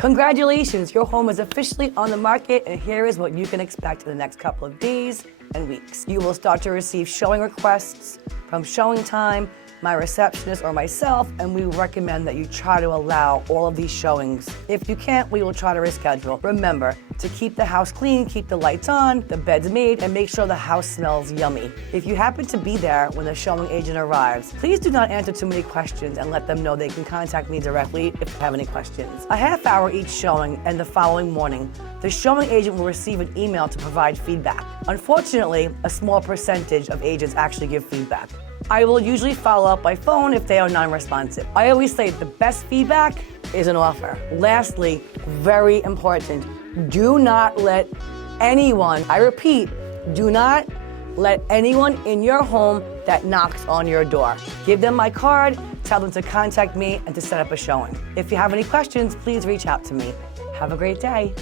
Congratulations, your home is officially on the market, and here is what you can expect in the next couple of days and weeks. You will start to receive showing requests from showing time, my receptionist or myself, and we recommend that you try to allow all of these showings. If you can't, we will try to reschedule. Remember to keep the house clean, keep the lights on, the beds made, and make sure the house smells yummy. If you happen to be there when the showing agent arrives, please do not answer too many questions and let them know they can contact me directly if you have any questions. A half hour each showing, and the following morning, the showing agent will receive an email to provide feedback. Unfortunately, a small percentage of agents actually give feedback. I will usually follow up by phone if they are non-responsive. I always say the best feedback is an offer. Lastly, very important, do not let anyone, I repeat, do not let anyone in your home that knocks on your door. Give them my card, tell them to contact me and to set up a showing. If you have any questions, please reach out to me. Have a great day.